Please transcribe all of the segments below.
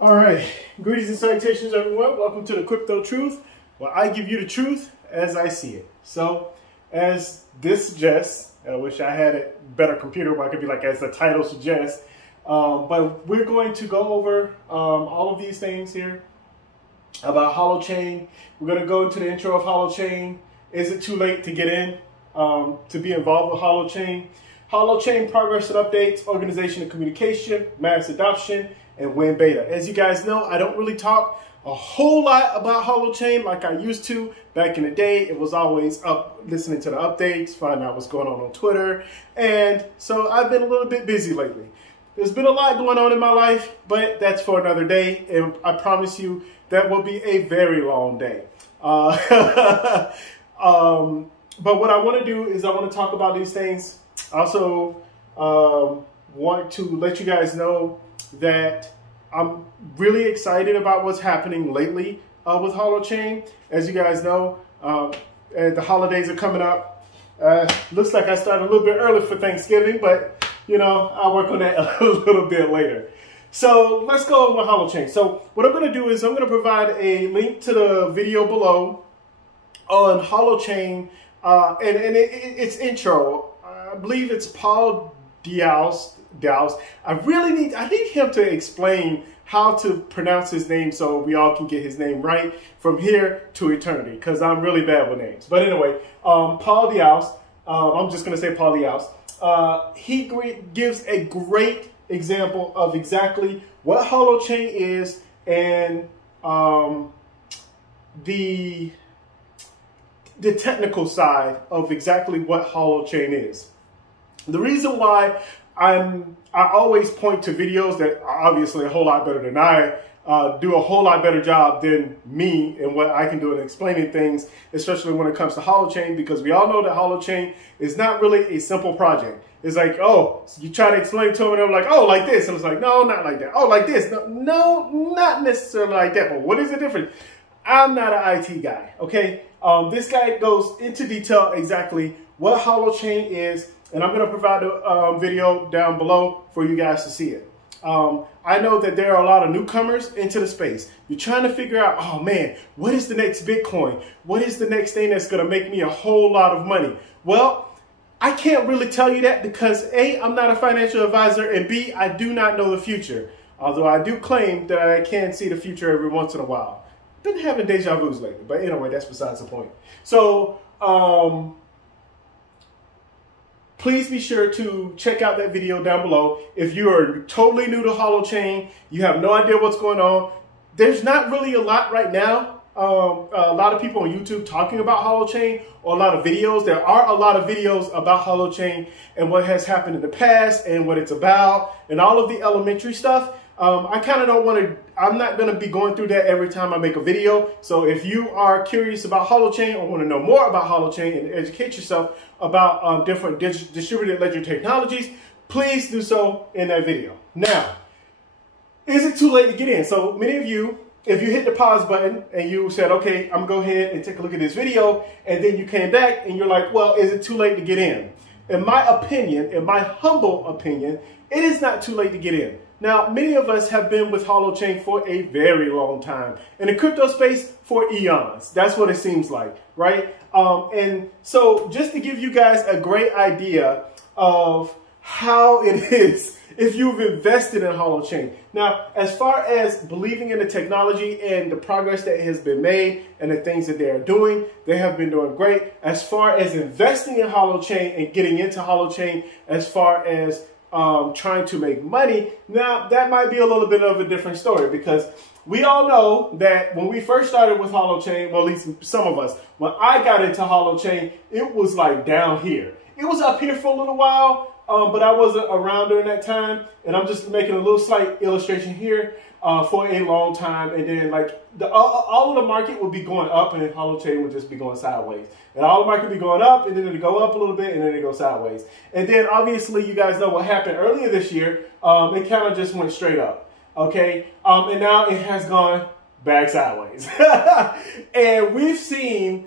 All right, greetings and salutations, everyone. Welcome to the Crypto Truth, where I give you the truth as I see it. So, as this suggests, I wish I had a better computer where I could be like, as the title suggests, but we're going to go over all of these things here about Holochain. We're going to go into the intro of Holochain. Is it too late to get in, to be involved with Holochain? Holochain progress and updates, organization and communication, mass adoption, and when beta. As you guys know, I don't really talk a whole lot about Holochain like I used to back in the day. It was always up listening to the updates, finding out what's going on Twitter. And so I've been a little bit busy lately. There's been a lot going on in my life, but that's for another day. And I promise you that will be a very long day. But what I want to do is I want to talk about these things. I also want to let you guys know that I'm really excited about what's happening lately with Holochain. As you guys know, the holidays are coming up. Looks like I started a little bit early for Thanksgiving, but you know, I'll work on that a little bit later. So let's go with Holochain. So what I'm going to do is I'm going to provide a link to the video below on Holochain and its intro. I believe it's Paul Diaz. I need him to explain how to pronounce his name so we all can get his name right from here to eternity, because I'm really bad with names. But anyway, Paul Diaz, I'm just going to say Paul Diaz, he gives a great example of exactly what Holochain is and the technical side of exactly what Holochain is. The reason why I always point to videos that are obviously a whole lot better than I do a whole lot better job than me and what I can do in explaining things, especially when it comes to Holochain, because we all know that Holochain is not really a simple project. It's like, oh, so you try to explain to them and they're like, oh, like this. And it's like, no, not like that. Oh, like this. No, not necessarily like that. But what is the difference? I'm not an IT guy, okay? This guy goes into detail exactly what Holochain is, and I'm going to provide a video down below for you guys to see it. I know that there are a lot of newcomers into the space. You're trying to figure out, oh man, what is the next Bitcoin? What is the next thing that's going to make me a whole lot of money? Well, I can't really tell you that because A, I'm not a financial advisor, and B, I do not know the future. Although I do claim that I can see the future every once in a while. Been having deja vus lately, but anyway, that's besides the point. So, please be sure to check out that video down below. If you are totally new to Holochain, you have no idea what's going on, there's not really a lot right now. A lot of people on YouTube talking about Holochain, or a lot of videos. There are a lot of videos about Holochain and what has happened in the past and what it's about and all of the elementary stuff. I kind of don't want to, I'm not going to be going through that every time I make a video. So if you are curious about Holochain or want to know more about Holochain and educate yourself about different distributed ledger technologies, please do so in that video. Now, is it too late to get in? So many of you, if you hit the pause button and you said, okay, I'm going to go ahead and take a look at this video, and then you came back and you're like, well, is it too late to get in? In my opinion, in my humble opinion, it is not too late to get in. Now, many of us have been with Holochain for a very long time. In the crypto space, for eons. That's what it seems like, right? And so just to give you guys a great idea of how it is if you've invested in Holochain. Now, as far as believing in the technology and the progress that has been made and the things that they are doing, they have been doing great. As far as investing in Holochain and getting into Holochain, as far as trying to make money, now that might be a little bit of a different story, because we all know that when we first started with Holochain, well, at least some of us, when I got into Holochain, it was like down here. It was up here for a little while, but I wasn't around during that time. And I'm just making a little slight illustration here for a long time. And then like all of the market would be going up and then Holochain would just be going sideways. And all the market would be going up and then it'd go up a little bit and then it'd go sideways. And then obviously you guys know what happened earlier this year. It kind of just went straight up. Okay. And now it has gone back sideways. And we've seen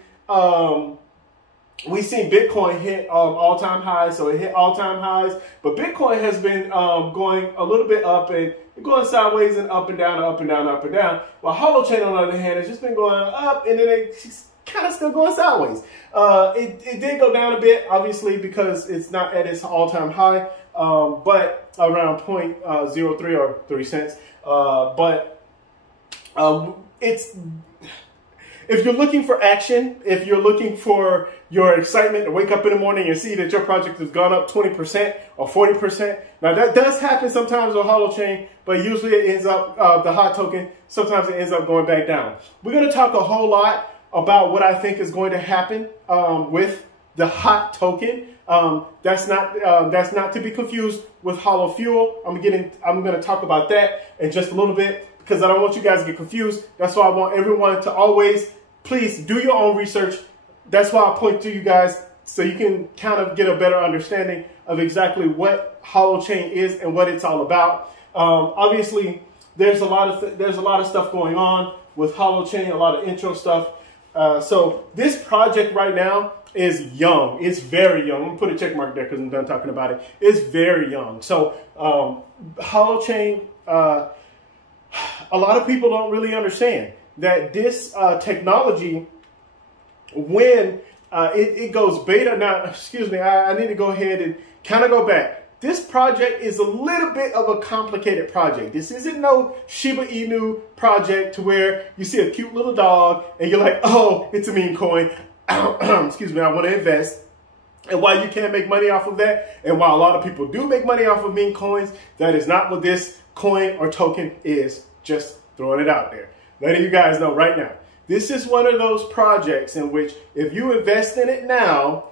Bitcoin hit all-time highs, so it hit all-time highs. But Bitcoin has been going a little bit up, and It's going sideways and up and down, up and down, up and down. While Holochain, on the other hand, has just been going up, and then it's kind of still going sideways. It did go down a bit, obviously, because it's not at its all-time high, but around 0.03 or 3 cents. If you're looking for action, if you're looking for your excitement to wake up in the morning and see that your project has gone up 20% or 40%, now that does happen sometimes on Holochain, but usually it ends up, the HOT token, sometimes it ends up going back down. We're going to talk a whole lot about what I think is going to happen with the HOT token. That's not to be confused with Holofuel. I'm going to talk about that in just a little bit, because I don't want you guys to get confused. That's why I want everyone to always, please do your own research. That's why I point to you guys, so you can kind of get a better understanding of exactly what Holochain is and what it's all about. Obviously, there's a lot of stuff going on with Holochain, a lot of intro stuff. So this project right now is young. It's very young. I'm gonna put a check mark there because I'm done talking about it. It's very young. So Holochain, a lot of people don't really understand that this technology, when it goes beta, now, excuse me, I need to go ahead and kind of go back. This project is a little bit of a complicated project. This isn't no Shiba Inu project to where you see a cute little dog and you're like, oh, it's a meme coin. Excuse me, I want to invest. And while you can't make money off of that, and while a lot of people do make money off of meme coins, that is not what this coin or token is. Just throwing it out there. Letting you guys know right now. This is one of those projects in which if you invest in it now,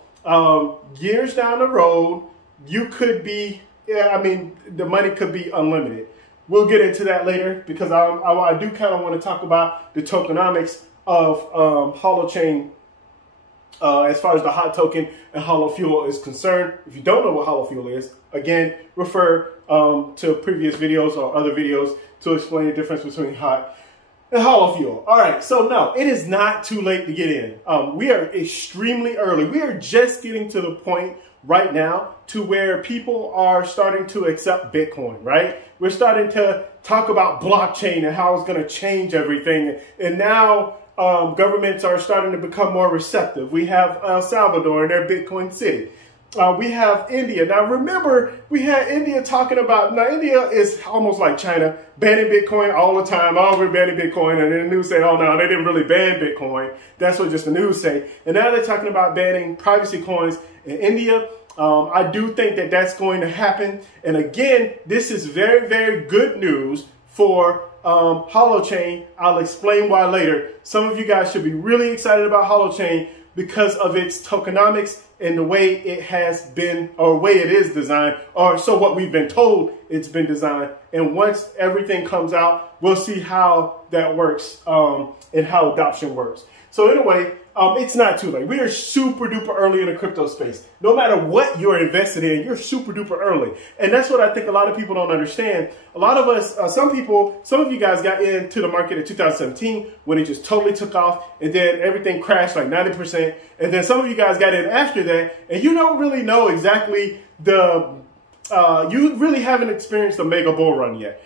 years down the road, you could be, I mean, the money could be unlimited. We'll get into that later, because I do kind of want to talk about the tokenomics of Holochain as far as the HOT token and Holofuel is concerned. If you don't know what Holofuel is, again, refer to previous videos or other videos to explain the difference between HOT and Holofuel. All right, so no, it is not too late to get in. We are extremely early. We are just getting to the point right now to where people are starting to accept Bitcoin, right? We're starting to talk about blockchain and how it's going to change everything. And now governments are starting to become more receptive. We have El Salvador and their Bitcoin city. We have India. Now, remember, we had India talking about, now India is almost like China, banning Bitcoin all the time. Oh, we're banning Bitcoin. And then the news said, oh, no, they didn't really ban Bitcoin. That's what just the news say. And now they're talking about banning privacy coins in India. I do think that that's going to happen. And again, this is very, very good news for Holochain. I'll explain why later. Some of you guys should be really excited about Holochain because of its tokenomics and the way it has been, or way it is designed, or so what we've been told it's been designed. And once everything comes out, we'll see how that works and how adoption works. So anyway, it's not too late. We are super duper early in the crypto space. No matter what you're invested in, you're super duper early. And that's what I think a lot of people don't understand. A lot of us, some of you guys got into the market in 2017 when it just totally took off, and then everything crashed like 90%. And then some of you guys got in after that, and you don't really know exactly you really haven't experienced the mega bull run yet.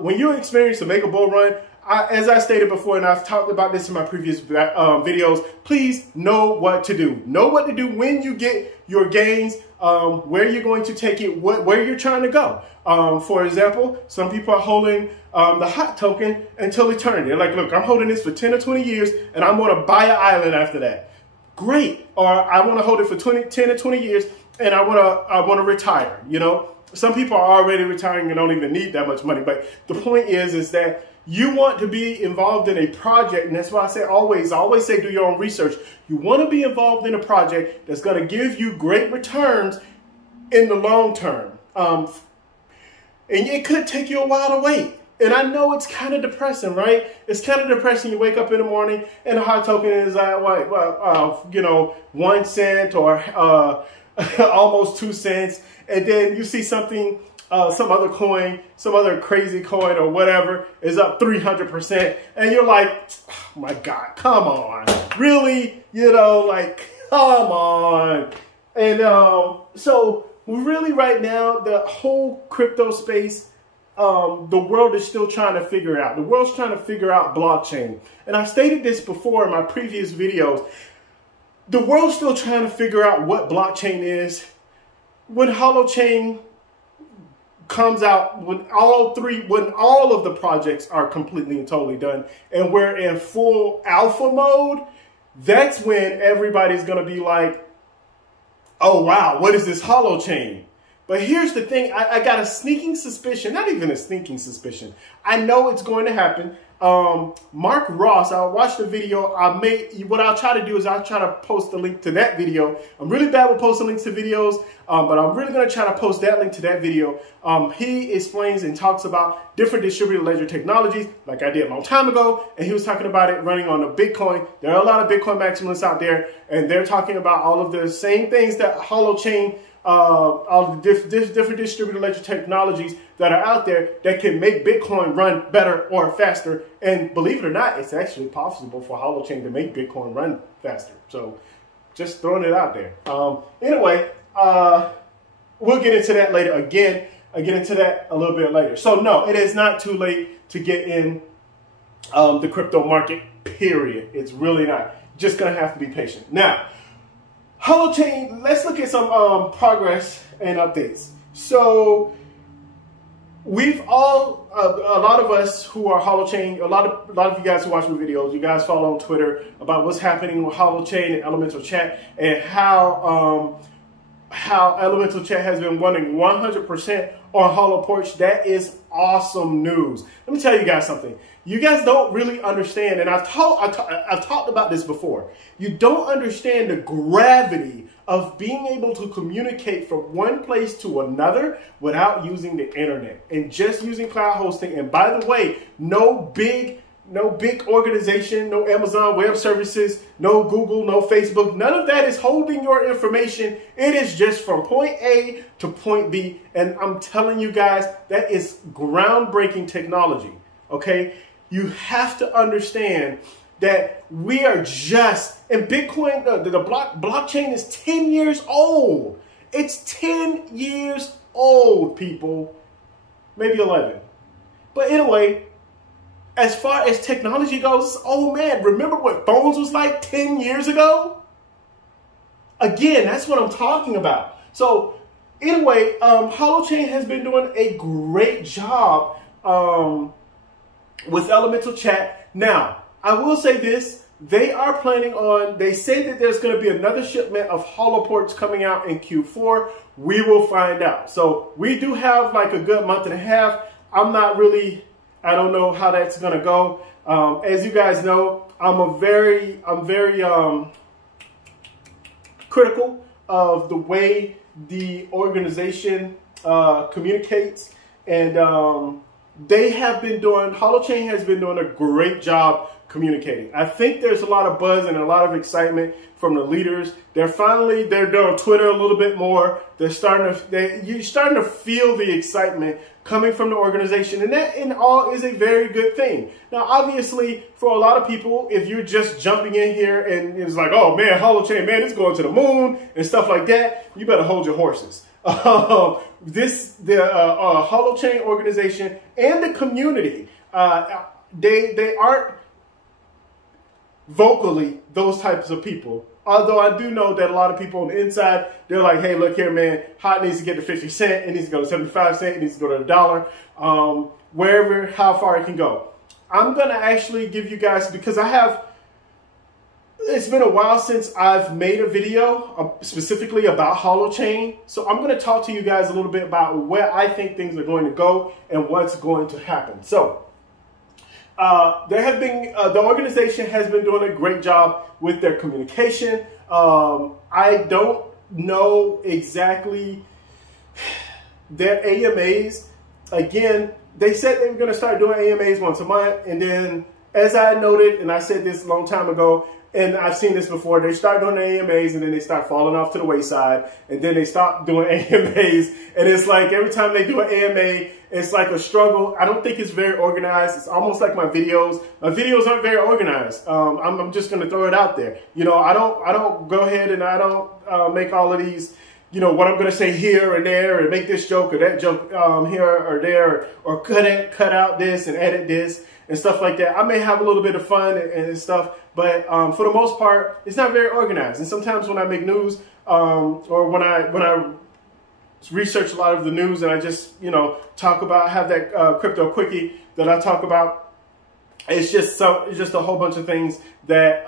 When you experience the mega bull run, as I stated before, and I've talked about this in my previous videos, please know what to do. Know what to do when you get your gains, where you're going to take it, where you're trying to go. For example, some people are holding the HOT token until eternity. They're like, look, I'm holding this for 10 or 20 years, and I'm going to buy an island after that. Great. Or I want to hold it for 10 or 20 years, and I want to retire. You know, some people are already retiring and don't even need that much money. But the point is that you want to be involved in a project, and that's why I say always say do your own research. You want to be involved in a project that's going to give you great returns in the long term. And it could take you a while to wait. And I know it's kind of depressing, right? It's kind of depressing. You wake up in the morning and the HOT token is at you know, 1 cent or almost 2 cents, and then you see something. Some other coin, some other crazy coin or whatever is up 300%. And you're like, oh my God, come on. Really? You know, like, come on. And so really right now, the whole crypto space the world is still trying to figure out. The world's trying to figure out blockchain. And I stated this before in my previous videos. The world's still trying to figure out what blockchain is. When Holochain comes out, when all of the projects are completely and totally done and we're in full alpha mode, that's when everybody's going to be like, oh, wow, what is this Holochain? But here's the thing. I got a sneaking suspicion, not even a sneaking suspicion. I know it's going to happen. Mark Ross, I watched the video. What I'll try to do is I'll try to post the link to that video. I'm really bad with posting links to videos, but I'm really going to try to post that link to that video. He explains and talks about different distributed ledger technologies like I did a long time ago. And he was talking about it running on a Bitcoin. There are a lot of Bitcoin maximalists out there, and they're talking about all of the same things that Holochain, all the different distributed ledger technologies that are out there that can make Bitcoin run better or faster. And believe it or not, it's actually possible for Holochain to make Bitcoin run faster. So just throwing it out there. Anyway, we'll get into that later. Again, I'll get into that a little bit later. So no, it is not too late to get in the crypto market, period. It's really not. Just going to have to be patient. Now, Holochain, let's look at some progress and updates. So we've all, a lot of us who are Holochain, a lot of you guys who watch my videos, you guys follow on Twitter about what's happening with Holochain and Elemental Chat and how Elemental Chat has been running 100% on HoloPorch. That is awesome news. Let me tell you guys something. You guys don't really understand, and I've talked about this before. You don't understand the gravity of being able to communicate from one place to another without using the internet and just using cloud hosting. And by the way, no big organization, no Amazon Web Services, no Google, no Facebook, none of that is holding your information. It is just from point A to point B. And I'm telling you guys, that is groundbreaking technology, okay? You have to understand that we are just, and Bitcoin, the blockchain is 10 years old. It's 10 years old, people. Maybe 11. But anyway, as far as technology goes, oh man, remember what phones was like 10 years ago? Again, that's what I'm talking about. So anyway, Holochain has been doing a great job with Elemental Chat. Now, I will say this. They are planning on, they say that there's going to be another shipment of HoloPorts coming out in Q4. We will find out. So we do have like a good month and a half. I don't know how that's going to go. As you guys know, I'm very critical of the way the organization communicates. And Holochain has been doing a great job communicating. I think there's a lot of buzz and a lot of excitement from the leaders. They're on Twitter a little bit more. You're starting to feel the excitement coming from the organization, and that in all is a very good thing. Now, obviously, for a lot of people, if you're just jumping in here and it's like, oh man, Holochain, man, it's going to the moon and stuff like that, you better hold your horses. The Holochain organization and the community, they aren't vocally those types of people. Although I do know that a lot of people on the inside, they're like, hey, look here, man, HOT needs to get to 50 cents. It needs to go to 75 cents. It needs to go to $1. How far it can go. I'm going to actually give you guys, because it's been a while since I've made a video specifically about Holochain. So I'm going to talk to you guys a little bit about where I think things are going to go and what's going to happen. So the organization has been doing a great job with their communication. I don't know exactly their AMAs. Again, they said they were going to start doing AMAs once a month. And then, as I noted, and I said this a long time ago, and I've seen this before, they start doing the AMAs and then they start falling off to the wayside, and then they stop doing AMAs, and it's like every time they do an AMA, it's like a struggle. I don't think it's very organized. It's almost like my videos. My videos aren't very organized. I'm just going to throw it out there. You know, I don't go ahead and I don't make all of these you know, what I'm going to say here and there and make this joke or that joke here or there, or cut out this and edit this and stuff like that. I may have a little bit of fun and stuff, but for the most part, it's not very organized. And sometimes when I make news or when I research a lot of the news and I just, you know, talk about, have that crypto quickie that I talk about, it's just a whole bunch of things that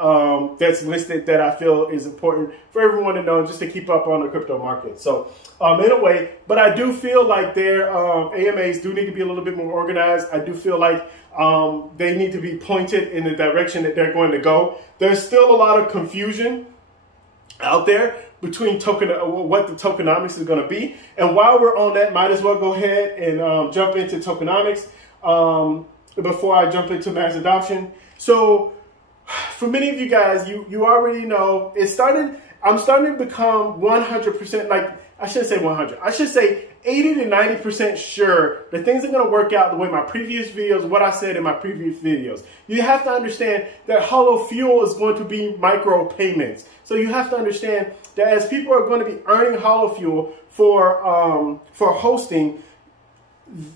that's listed that I feel is important for everyone to know, just to keep up on the crypto market. So in a way, but I do feel like their AMAs do need to be a little bit more organized. I do feel like they need to be pointed in the direction that they're going to go. There's still a lot of confusion out there between what the tokenomics is going to be. And while we're on that, might as well go ahead and jump into tokenomics before I jump into mass adoption. So for many of you guys, you already know I'm starting to become 100%, like, I shouldn't say 100, I should say 80 to 90% sure that things are going to work out the way my previous videos, what I said in my previous videos. You have to understand that Holofuel is going to be micro payments. So you have to understand that as people are going to be earning Holofuel for hosting,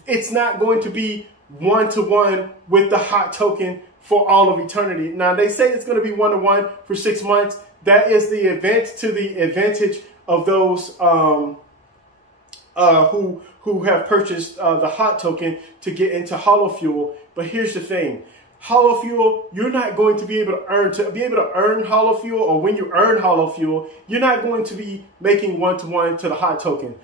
it's not going to be one-to-one with the HOT token for all of eternity. Now, they say it's going to be one-to-one for 6 months. That is the advantage of those who have purchased the HOT token to get into Holofuel. But here's the thing. Holofuel, you're not going to be able to earn Holofuel, or when you earn Holofuel, you're not going to be making one-to-one to the HOT token.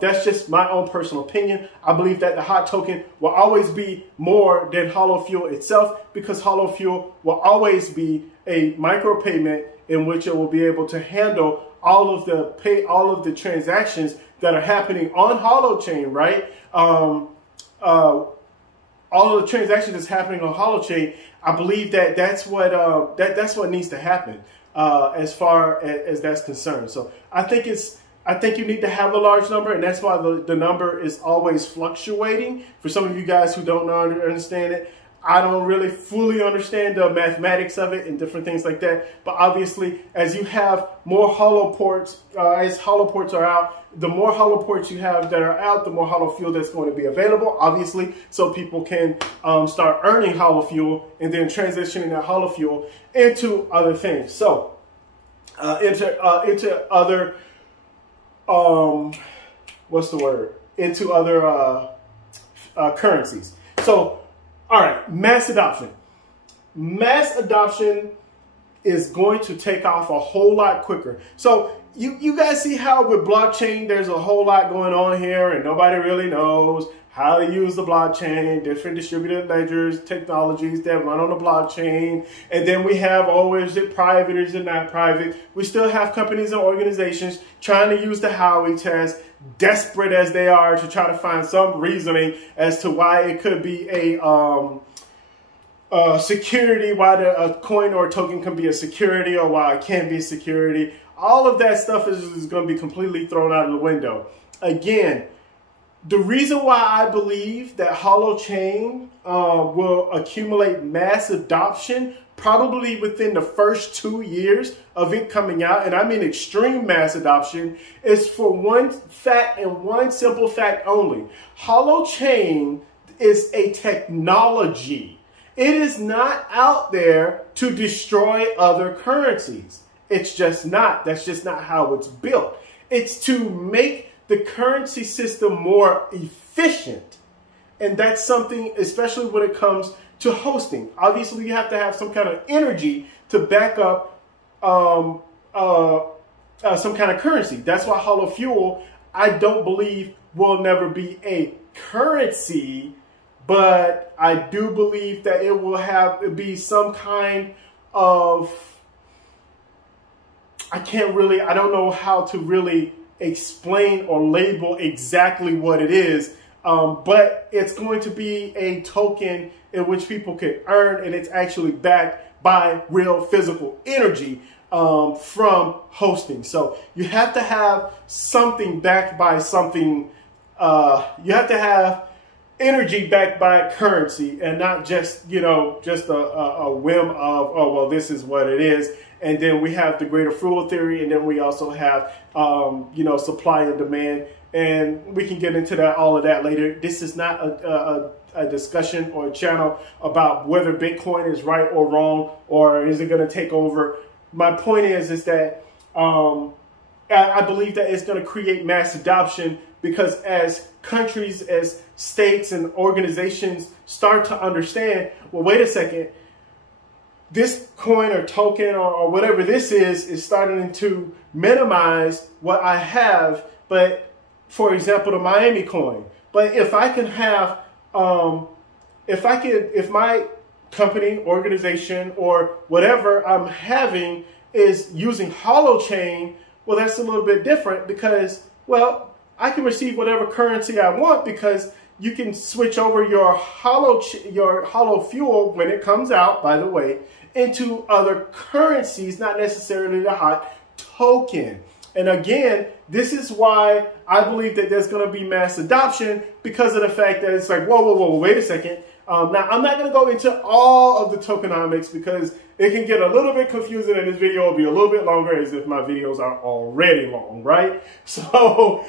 That's just my own personal opinion. I believe that the HOT token will always be more than Holofuel itself, because Holofuel will always be a micro payment in which it will be able to handle all of the transactions that are happening on Holochain, right? All of the transactions that's happening on Holochain, I believe that that's what needs to happen as far as that's concerned. So I think you need to have a large number, and that's why the number is always fluctuating. For some of you guys who don't understand it, I don't really fully understand the mathematics of it and different things like that. But obviously, as you have more holoports, as holoports are out, the more holoports you have that are out, the more holofuel that's going to be available, obviously, so people can start earning holofuel and then transitioning that holofuel into other things. So into other into other currencies. So, all right, mass adoption. Mass adoption is going to take off a whole lot quicker. So you guys see how with blockchain, there's a whole lot going on here and nobody really knows how to use the blockchain, different distributed ledgers, technologies that run on the blockchain. And then we have, oh, is it private or is it not private? We still have companies and organizations trying to use the Howey test, desperate as they are to try to find some reasoning as to why it could be a security, why a coin or a token can be a security or why it can't be a security. All of that stuff is going to be completely thrown out of the window. Again, the reason why I believe that Holochain will accumulate mass adoption probably within the first 2 years of it coming out, and I mean extreme mass adoption, is for one fact and one simple fact only. Holochain is a technology. It is not out there to destroy other currencies. It's just not. That's just not how it's built. It's to make the currency system more efficient. And that's something, especially when it comes to hosting. Obviously, you have to have some kind of energy to back up some kind of currency. That's why Holofuel, I don't believe, will never be a currency, but I do believe that it will be some kind of, I don't know how to really explain or label exactly what it is, but it's going to be a token in which people can earn, and it's actually backed by real physical energy from hosting. So you have to have something backed by something. You have to have energy backed by currency, and not just, you know, just a whim of, oh, well, this is what it is. And then we have the greater frugal theory, and then we also have, you know, supply and demand. And we can get into that, all of that later. This is not a discussion or a channel about whether Bitcoin is right or wrong, or is it going to take over. My point is that I believe that it's going to create mass adoption, because as countries, as states and organizations start to understand, well, wait a second, this coin or token or whatever this is starting to minimize what I have. But for example, the Miami coin. But if I can have, if my company, organization, or whatever I'm having is using Holochain, well, that's a little bit different, because, well, I can receive whatever currency I want, because you can switch over your Holofuel when it comes out, by the way, into other currencies, not necessarily the HOT token. And again, this is why I believe that there's going to be mass adoption, because of the fact that it's like, whoa, wait a second. Now, I'm not going to go into all of the tokenomics, because it can get a little bit confusing, and this video will be a little bit longer, as if my videos are already long, right? So,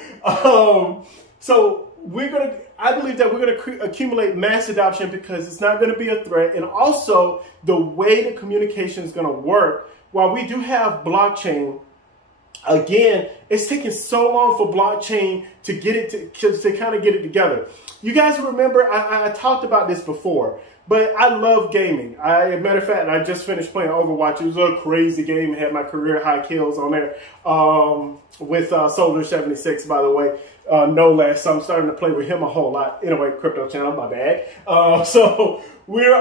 I believe that we're going to accumulate mass adoption, because it's not going to be a threat. And also, the way the communication is going to work, while we do have blockchain, again, it's taking so long for blockchain to get it to kind of get it together. You guys remember, I talked about this before, but I love gaming. As a matter of fact, I just finished playing Overwatch. It was a crazy game. I had my career high kills on there with Soldier 76, by the way, no less. So I'm starting to play with him a whole lot. Anyway, crypto channel, my bad. So we're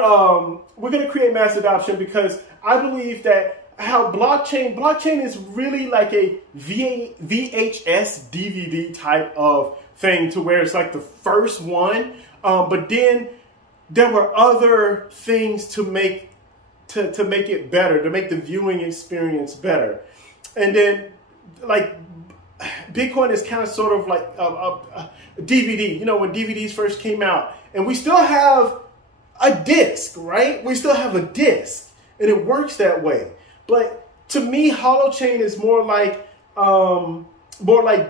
going to create mass adoption, because I believe that how blockchain is really like a VHS DVD type of thing, to where it's like the first one, but then there were other things to make it better, to make the viewing experience better. And then, like, Bitcoin is kind of sort of like a DVD, you know, when DVDs first came out, and we still have a disc, right? We still have a disc, and it works that way. But to me, Holochain is more like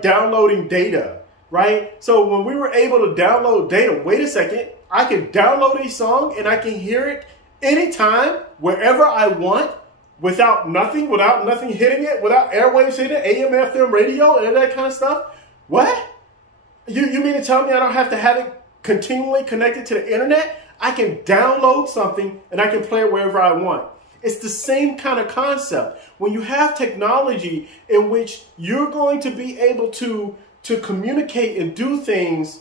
downloading data, right? So when we were able to download data, wait a second, I can download a song and I can hear it anytime, wherever I want, without nothing hitting it, without airwaves hitting it, AM, FM radio, and that kind of stuff. What? You mean to tell me I don't have to have it continually connected to the internet? I can download something and I can play it wherever I want. It's the same kind of concept. When you have technology in which you're going to be able to communicate and do things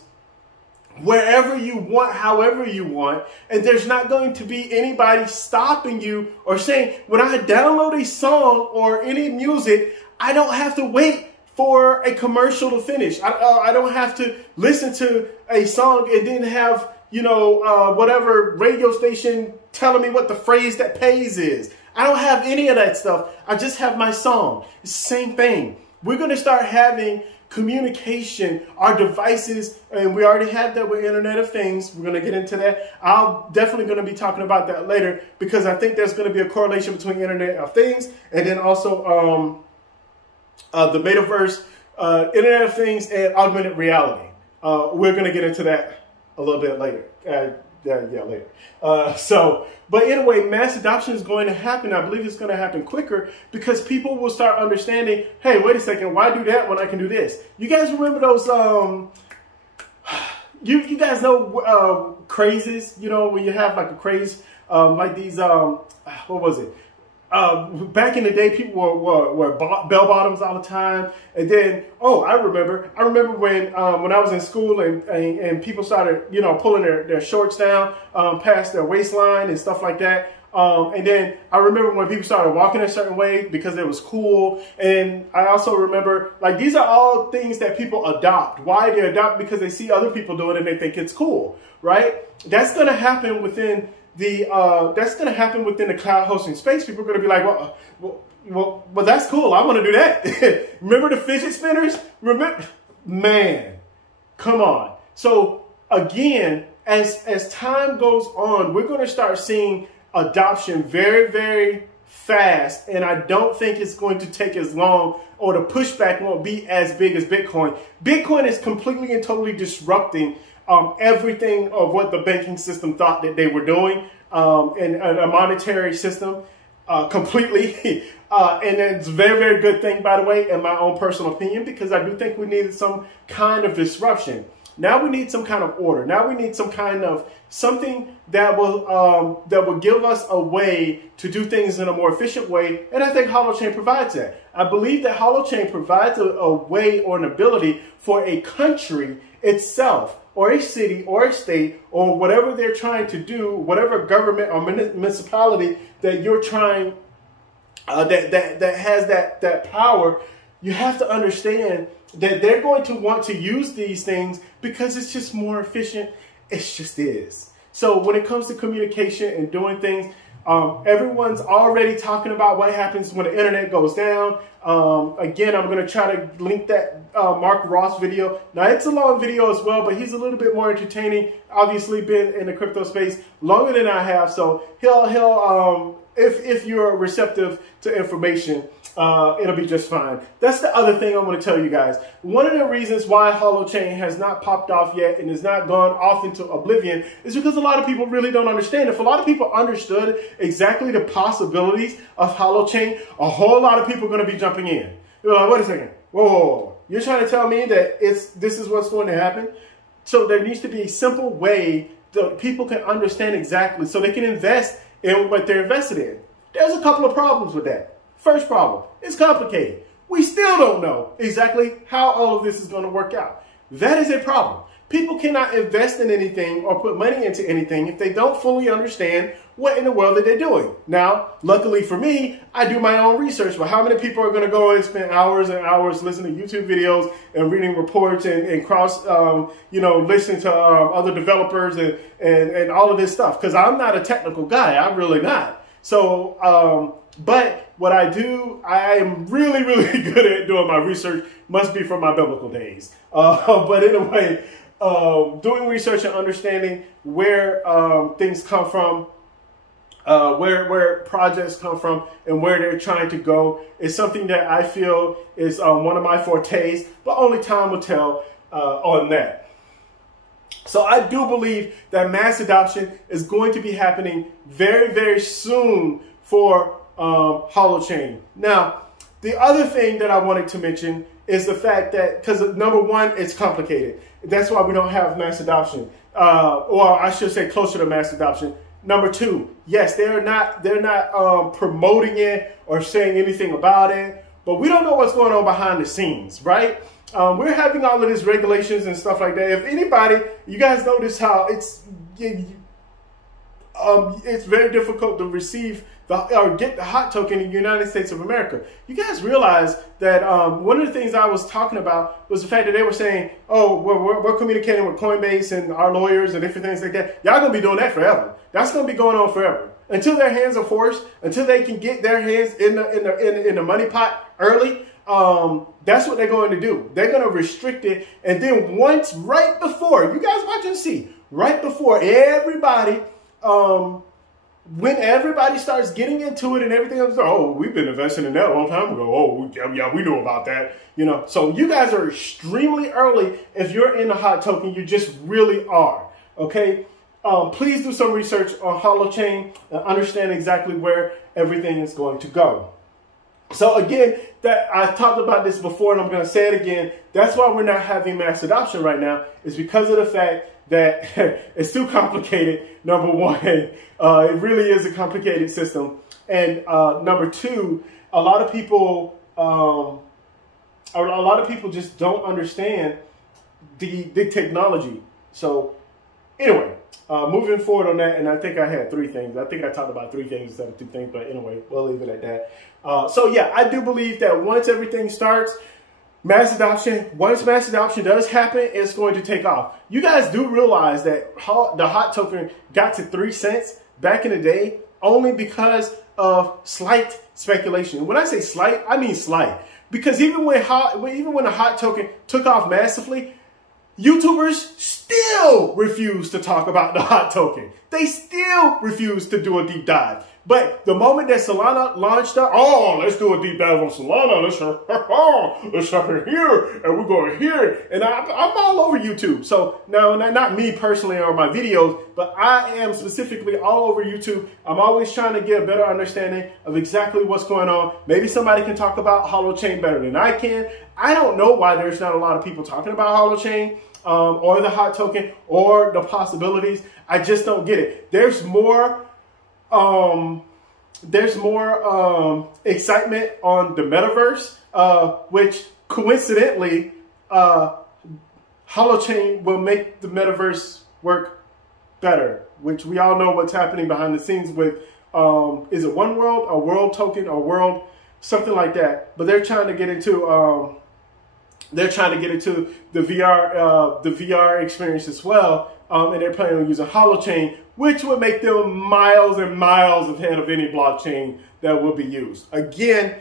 wherever you want, however you want, and there's not going to be anybody stopping you or saying, when I download a song or any music, I don't have to wait for a commercial to finish. I don't have to listen to a song and then have, you know, whatever radio station telling me what the phrase that pays is. I don't have any of that stuff. I just have my song. It's the same thing. We're going to start having communication, our devices, and we already have that with Internet of Things. We're going to get into that. I'm definitely going to be talking about that later, because I think there's going to be a correlation between Internet of Things and then also the metaverse, Internet of Things, and augmented reality. We're going to get into that a little bit later. Later. But anyway, mass adoption is going to happen. I believe it's going to happen quicker, because people will start understanding, hey, wait a second, why do that when I can do this? You guys remember those, you guys know crazes, you know, when you have like a craze, like these, what was it? Back in the day, people were bell bottoms all the time, and then I remember when I was in school and people started, you know, pulling their shorts down past their waistline and stuff like that. And then I remember when people started walking a certain way because it was cool. And I also remember, like, these are all things that people adopt. Why they adopt? Because they see other people do it and they think it's cool, right? That's going to happen within the cloud hosting space. People are going to be like, well, that's cool. I want to do that. Remember the fidget spinners? Man, come on. So again, as time goes on, we're going to start seeing adoption very, very fast. And I don't think it's going to take as long, or the pushback won't be as big as Bitcoin. Bitcoin is completely and totally disrupting everything of what the banking system thought that they were doing, and a monetary system completely. And it's a very, very good thing, by the way, in my own personal opinion, because I do think we needed some kind of disruption. Now we need some kind of order. Now we need some kind of something that will give us a way to do things in a more efficient way. And I think Holochain provides that. I believe that Holochain provides a way or an ability for a country itself, or a city or a state, or whatever they're trying to do, whatever government or municipality that you're trying, that has that power. You have to understand that they're going to want to use these things because it's just more efficient. It just is. So when it comes to communication and doing things, everyone's already talking about what happens when the internet goes down. Again, I'm going to try to link that Mark Ross video. Now, it's a long video as well, but he's a little bit more entertaining. Obviously been in the crypto space longer than I have. So he'll if you're receptive to information, it'll be just fine. That's the other thing I want to tell you guys. One of the reasons why Holochain has not popped off yet and has not gone off into oblivion is because a lot of people really don't understand. If a lot of people understood exactly the possibilities of Holochain, a whole lot of people are going to be jumping in. You're like, wait a second. Whoa, whoa, whoa. You're trying to tell me that this is what's going to happen? So there needs to be a simple way that people can understand exactly, so they can invest in what they're invested in. There's a couple of problems with that. First problem, it's complicated. We still don't know exactly how all of this is going to work out. That is a problem. People cannot invest in anything or put money into anything if they don't fully understand what in the world that they're doing. Now, luckily for me, I do my own research, but how many people are going to go and spend hours and hours listening to YouTube videos and reading reports and listening to other developers and all of this stuff? Because I'm not a technical guy. I'm really not. So, but what I do, I am really, really good at doing my research. Must be from my biblical days. But anyway, doing research and understanding where things come from, where projects come from, and where they're trying to go is something that I feel is one of my fortes, but only time will tell on that. So I do believe that mass adoption is going to be happening very, very soon for Holochain. Now, the other thing that I wanted to mention is the fact that, because number one, it's complicated. That's why we don't have mass adoption, or I should say closer to mass adoption. Number two, yes, they're not promoting it or saying anything about it, but we don't know what's going on behind the scenes, right? We're having all of these regulations and stuff like that. If anybody, you guys notice how it's very difficult to receive or get the HOT token in the United States of America. You guys realize that one of the things I was talking about was the fact that they were saying, oh, we're communicating with Coinbase and our lawyers and different things like that. Y'all gonna be doing that forever. That's gonna be going on forever. Until their hands are forced, until they can get their hands in the money pot early, that's what they're going to do. They're going to restrict it. And then once, right before, you guys watch and see, right before everybody, when everybody starts getting into it and everything else, oh, we've been investing in that a long time ago. Oh, yeah, we know about that. You know, so you guys are extremely early. If you're in the HOT token, you just really are. Okay. Please do some research on Holochain and understand exactly where everything is going to go. So again, that I talked about this before and I'm going to say it again. That's why we're not having mass adoption right now, is because of the fact that it's too complicated. Number one, it really is a complicated system. And number two, a lot of people just don't understand the technology. So anyway, moving forward on that, and I think I had three things. I think I talked about three things instead of two things, but anyway, we'll leave it at that. So yeah, I do believe that once everything starts, once mass adoption does happen, it's going to take off. You guys do realize that the HOT token got to 3 cents back in the day only because of slight speculation. When I say slight, I mean slight. Because even when the HOT token took off massively, YouTubers still refuse to talk about the HOT token. They still refuse to do a deep dive. But the moment that Solana launched up, oh, let's do a deep dive on Solana. Let's start here, and we're going here. And I'm all over YouTube. So, no, not me personally or my videos, but I am specifically all over YouTube. I'm always trying to get a better understanding of exactly what's going on. Maybe somebody can talk about Holochain better than I can. I don't know why there's not a lot of people talking about Holochain or the HOT token or the possibilities. I just don't get it. There's more excitement on the metaverse, which coincidentally, Holochain will make the metaverse work better, which we all know what's happening behind the scenes with, is it One World, a world token, or world, something like that. But they're trying to get into, the VR experience as well. And they're planning on using Holochain, which would make them miles and miles ahead of any blockchain that will be used. Again,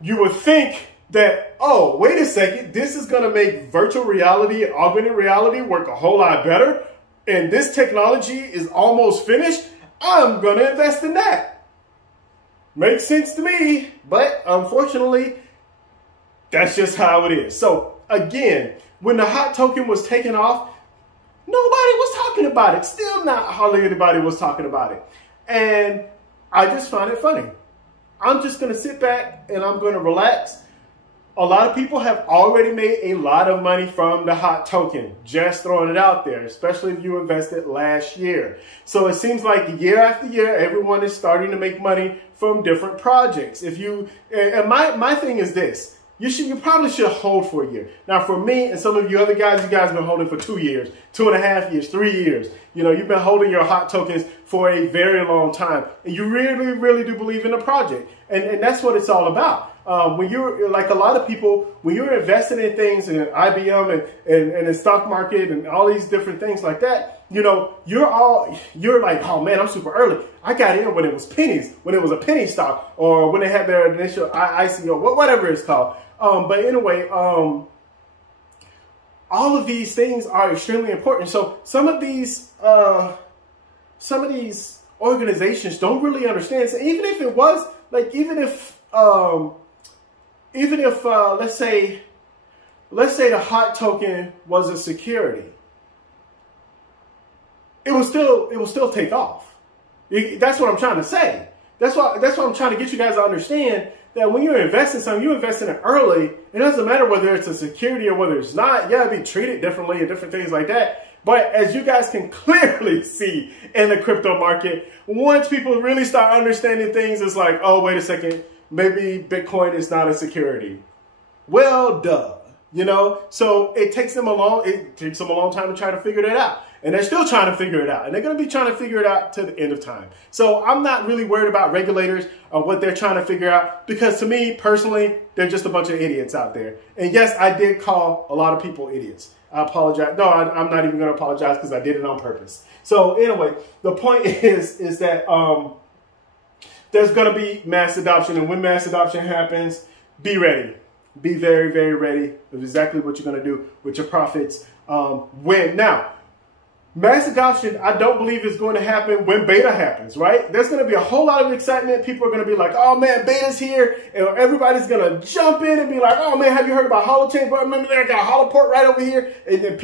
you would think that, oh, wait a second, this is going to make virtual reality and augmented reality work a whole lot better, and this technology is almost finished. I'm going to invest in that. Makes sense to me, but unfortunately, that's just how it is. So again, when the HOT token was taken off, nobody was talking about it. Still not hardly anybody was talking about it. And I just find it funny. I'm just going to sit back and I'm going to relax. A lot of people have already made a lot of money from the HOT token. Just throwing it out there, especially if you invested last year. So it seems like year after year, everyone is starting to make money from different projects. If you, and my thing is this. You probably should hold for a year. Now, for me and some of you other guys, you guys have been holding for 2 years, 2.5 years, 3 years. You know, you've been holding your HOT tokens for a very long time. And you really, really do believe in the project. And that's what it's all about. When you're, like a lot of people, when you're investing in things in IBM and the stock market and all these different things like that, you know, you're like, oh man, I'm super early. I got in when it was pennies, when it was a penny stock, or when they had their initial ICO, whatever it's called. But anyway, all of these things are extremely important. So some of these organizations don't really understand. So even if it was like, even if let's say the HOT token was a security, it will still take off. That's what I'm trying to say. That's what I'm trying to get you guys to understand, that when you're investing something, you invest in it early. It doesn't matter whether it's a security or whether it's not. Yeah, it'd be treated differently and different things like that. But as you guys can clearly see in the crypto market, once people really start understanding things, it's like, oh, wait a second, maybe Bitcoin is not a security. Well, duh, you know? So it takes them a long time to try to figure that out. And they're still trying to figure it out. And they're going to be trying to figure it out to the end of time. So I'm not really worried about regulators or what they're trying to figure out. Because to me, personally, they're just a bunch of idiots out there. And yes, I did call a lot of people idiots. I apologize. No, I'm not even going to apologize because I did it on purpose. So anyway, the point is that there's going to be mass adoption. And when mass adoption happens, be ready. Be very, very ready of exactly what you're going to do with your profits. Now, mass adoption, I don't believe is going to happen when beta happens, right? There's going to be a whole lot of excitement. People are going to be like, oh man, beta's here. And everybody's going to jump in and be like, oh man, have you heard about Holochain? But remember, they got Holoport right over here. And then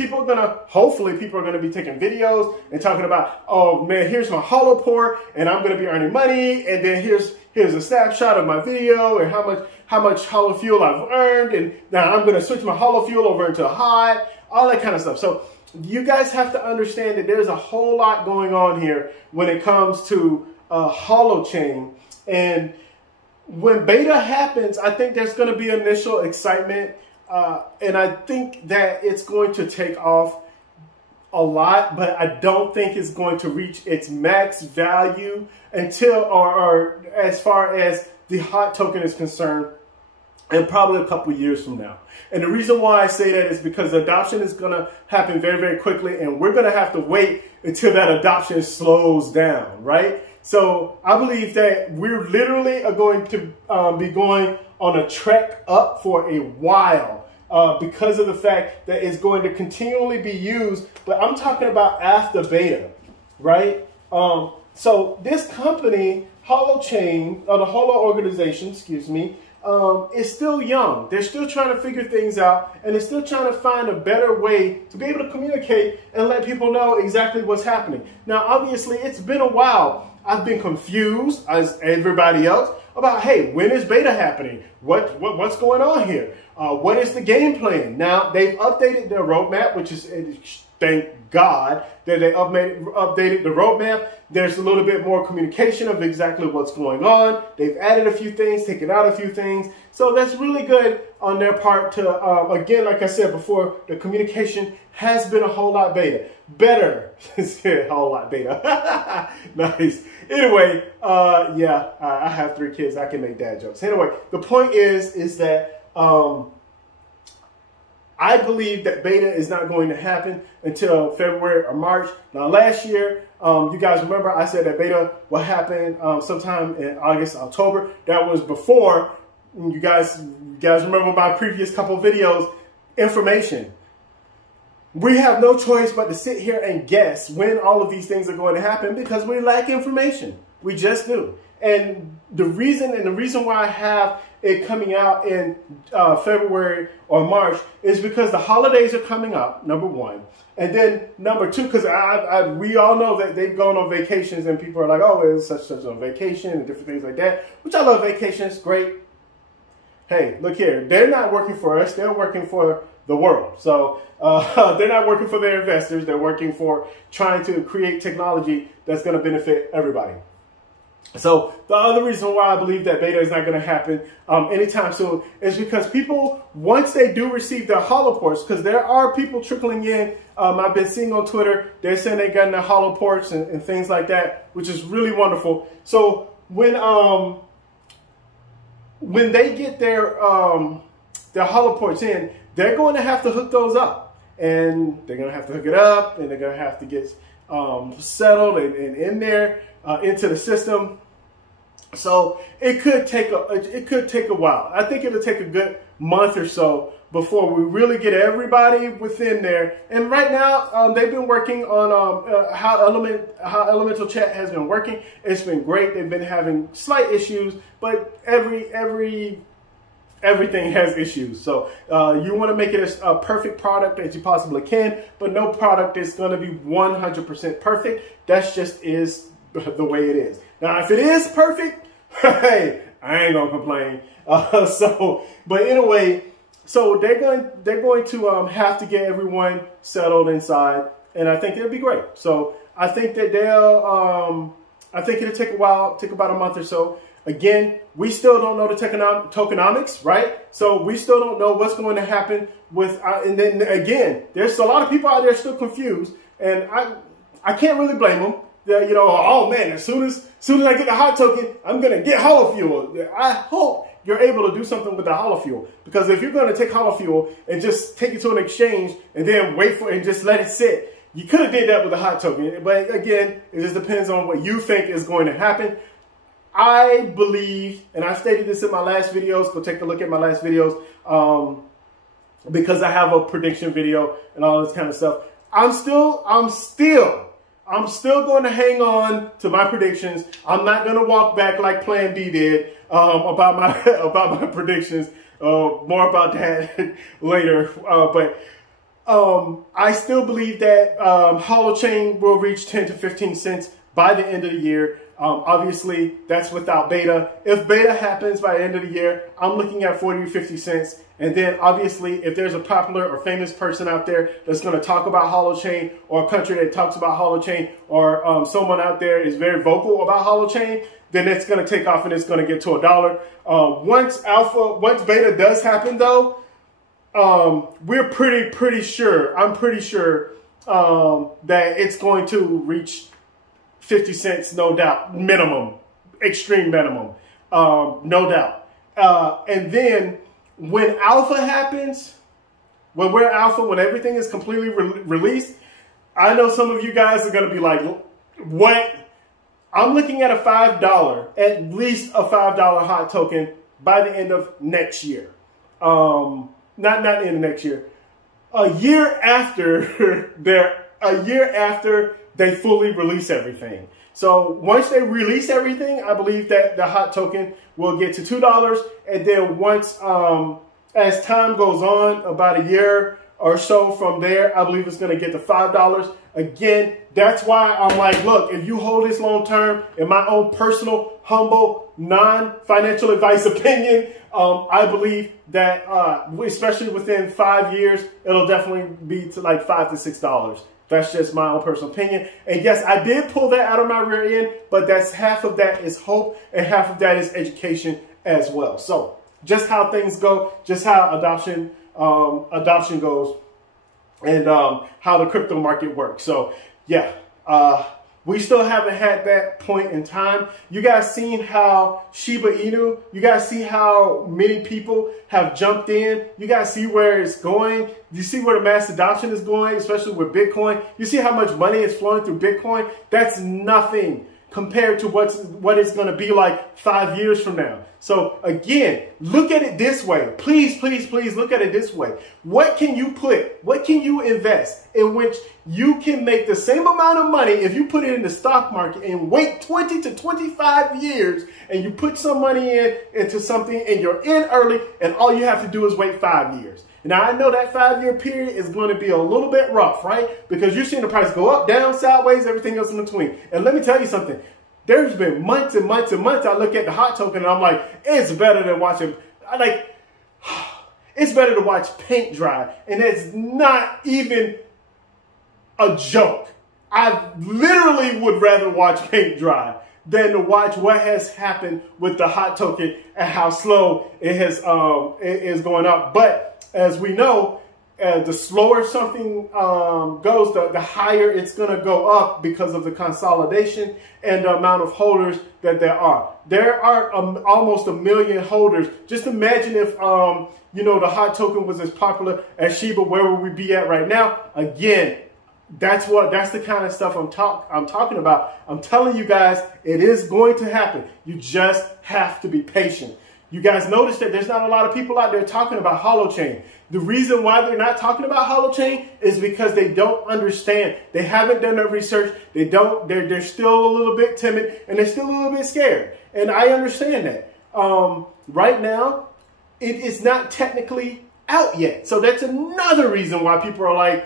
hopefully people are going to be taking videos and talking about, oh man, here's my Holoport and I'm going to be earning money. And then here's a snapshot of my video and how much Holofuel I've earned. And now I'm going to switch my Holofuel over into HOT, all that kind of stuff. So you guys have to understand that there's a whole lot going on here when it comes to Holochain. And when beta happens, I think there's going to be initial excitement. And I think that it's going to take off a lot, but I don't think it's going to reach its max value until, or as far as the HOT token is concerned, and probably a couple years from now. And the reason why I say that is because adoption is going to happen very, very quickly, and we're going to have to wait until that adoption slows down, right? So I believe that we're literally going to be going on a trek up for a while. because of the fact that it's going to continually be used. But I'm talking about after beta, right? So this company, Holochain, or the Holo organization, excuse me, is still young. They're still trying to figure things out, and they're still trying to find a better way to be able to communicate and let people know exactly what's happening. Now, obviously, it's been a while. I've been confused, as everybody else, about, hey, when is beta happening? What's going on here? What is the game plan? Now, they've updated their roadmap, which is, thank God that they updated the roadmap. There's a little bit more communication of exactly what's going on. They've added a few things, taken out a few things. So that's really good on their part to, again, like I said before, the communication has been a whole lot better. A whole lot beta. Nice. Anyway, yeah, I have 3 kids. I can make dad jokes. Anyway, the point is that I believe that beta is not going to happen until February or March. Now, last year, you guys remember I said that beta will happen sometime in August, October. That was before. You guys remember my previous couple videos, information. We have no choice but to sit here and guess when all of these things are going to happen because we lack information. We just do. And the reason why I have it coming out in February or March is because the holidays are coming up, number one. And then number two, because we all know that they've gone on vacations and people are like, oh, it's such on vacation and different things like that, which I love vacations, great. Hey, look here, they're not working for us, they're working for the world. So they're not working for their investors, they're working for trying to create technology that's going to benefit everybody. So the other reason why I believe that beta is not going to happen anytime soon is because people, once they do receive their holoports, because there are people trickling in, I've been seeing on Twitter, they're saying they got their holoports and things like that, which is really wonderful. So when they get their holoports in, they're going to have to hook those up, and they're going to have to hook it up, and they're going to have to get settled and in there into the system. So it could take a while. I think it'll take a good month or so before we really get everybody within there. And right now, they've been working on how Elemental Chat has been working. It's been great. They've been having slight issues, but everything has issues. So you want to make it a perfect product as you possibly can, but no product is going to be 100% perfect. That's just is the way it is. Now, if it is perfect, hey, I ain't gonna complain. But anyway, so they're going to have to get everyone settled inside, and I think it'll be great. So I think that I think it'll take a while, take about a month or so. Again, we still don't know the tokenomics, right? So we still don't know what's going to happen with, and then again, there's a lot of people out there still confused, and I can't really blame them. You know, oh man, as soon as I get the hot token, I'm going to get Holofuel. I hope you're able to do something with the Holofuel, because if you're going to take Holofuel and just take it to an exchange and then wait for it and just let it sit, you could have did that with the hot token. But again, it just depends on what you think is going to happen. I believe, and I stated this in my last videos, go take a look at my last videos, because I have a prediction video and all this kind of stuff. I'm still going to hang on to my predictions. I'm not going to walk back like Plan B did about my predictions. More about that later. But I still believe that Holochain will reach 10 to 15 cents by the end of the year. Obviously, that's without beta. If beta happens by the end of the year, I'm looking at 40 to 50 cents. And then obviously, if there's a popular or famous person out there that's going to talk about Holochain, or a country that talks about Holochain, or someone out there is very vocal about Holochain, then it's going to take off and it's going to get to $1. Once beta does happen though, we're pretty sure, I'm pretty sure that it's going to reach 50 cents, no doubt, minimum, extreme minimum, no doubt. And then when alpha happens, when we're alpha, when everything is completely released, I know some of you guys are going to be like, what? I'm looking at a $5, at least a $5 hot token by the end of next year. not the end of next year, a year after they fully release everything. So once they release everything, I believe that the HOT token will get to $2. And then once, as time goes on, about a year or so from there, I believe it's going to get to $5. Again, that's why I'm like, look, if you hold this long term, in my own personal, humble, non-financial advice opinion, I believe that especially within 5 years, it'll definitely be to like $5 to $6. That's just my own personal opinion. And yes, I did pull that out of my rear end, but that's half of that is hope and half of that is education as well. So just how things go, just how adoption goes, and how the crypto market works. So yeah, we still haven't had that point in time. You guys seen how Shiba Inu, you guys see how many people have jumped in. You guys see where it's going. You see where the mass adoption is going, especially with Bitcoin. You see how much money is flowing through Bitcoin. That's nothing compared to what it's going to be like 5 years from now. So again, look at it this way. Please, please, please look at it this way. What can you invest in which you can make the same amount of money if you put it in the stock market and wait 20 to 25 years and you put some money into something and you're in early and all you have to do is wait 5 years. Now, I know that 5-year period is going to be a little bit rough, right? Because you're seeing the price go up, down, sideways, everything else in between. And let me tell you something. There's been months and months and months I look at the HOT token and I'm like, it's better than watching, it's better to watch paint dry. And it's not even a joke. I literally would rather watch paint dry than to watch what has happened with the HOT token and how slow it is going up. But as we know, the slower something goes, the higher it's going to go up because of the consolidation and the amount of holders that there are. There are almost 1 million holders. Just imagine if, you know, the HOT token was as popular as Shiba, where would we be at right now? Again, that's the kind of stuff I'm talking about. I'm telling you guys, it is going to happen. You just have to be patient. You guys notice that there's not a lot of people out there talking about Holochain. The reason why they're not talking about Holochain is because they don't understand. They haven't done their research. They're still a little bit timid and they're still a little bit scared. And I understand that. Right now, it is not technically out yet. So that's another reason why people are like,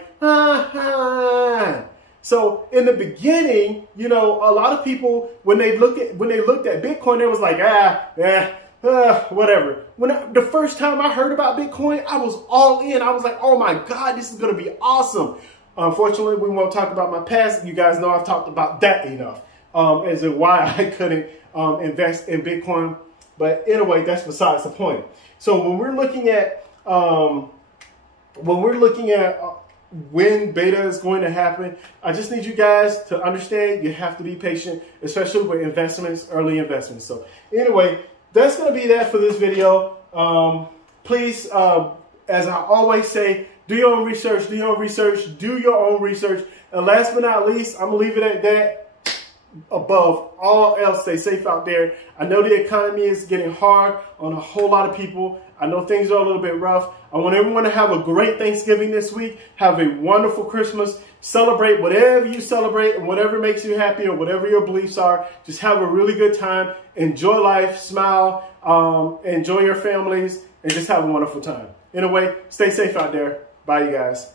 So in the beginning, you know, a lot of people, when they looked at Bitcoin, they was like, whatever. The first time I heard about Bitcoin, I was all in. I was like, oh my God, this is going to be awesome. Unfortunately, we won't talk about my past. You guys know I've talked about that enough as to why I couldn't invest in Bitcoin. But anyway, that's besides the point. So when we're looking at when beta is going to happen, I just need you guys to understand you have to be patient, especially with investments, early investments. So anyway, that's going to be that for this video. Please, as I always say, do your own research, do your own research, do your own research. And last but not least, I'm going to leave it at that. Above all else, stay safe out there. I know the economy is getting hard on a whole lot of people. I know things are a little bit rough. I want everyone to have a great Thanksgiving this week. Have a wonderful Christmas. Celebrate whatever you celebrate and whatever makes you happy or whatever your beliefs are. Just have a really good time. Enjoy life. Smile. Enjoy your families. And just have a wonderful time. Anyway, stay safe out there. Bye, you guys.